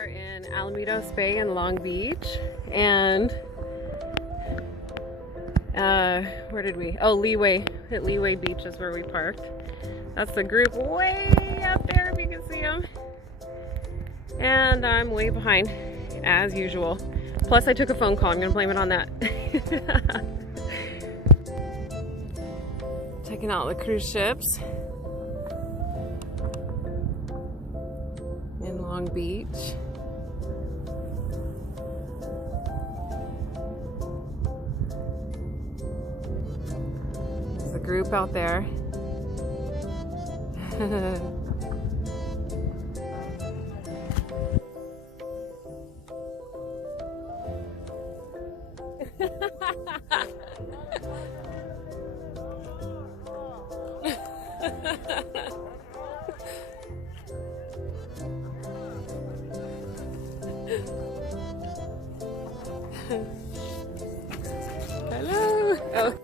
are in Alamitos Bay in Long Beach, and where did we? Oh, Leeway. At Leeway Beach is where we parked. That's the group way up there, if you can see them. And I'm way behind, as usual. Plus, I took a phone call. I'm gonna blame it on that. Checking out the cruise ships in Long Beach. There's the group out there. Hello. Oh.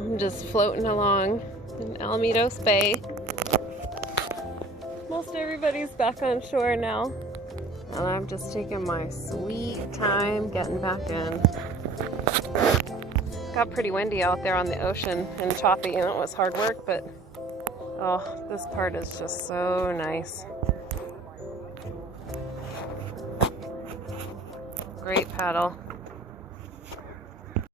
I'm just floating along in Alamitos Bay. Most everybody's back on shore now, and I'm just taking my sweet time getting back in. Got pretty windy out there on the ocean and choppy, and it was hard work, but oh, this part is just so nice. Great paddle.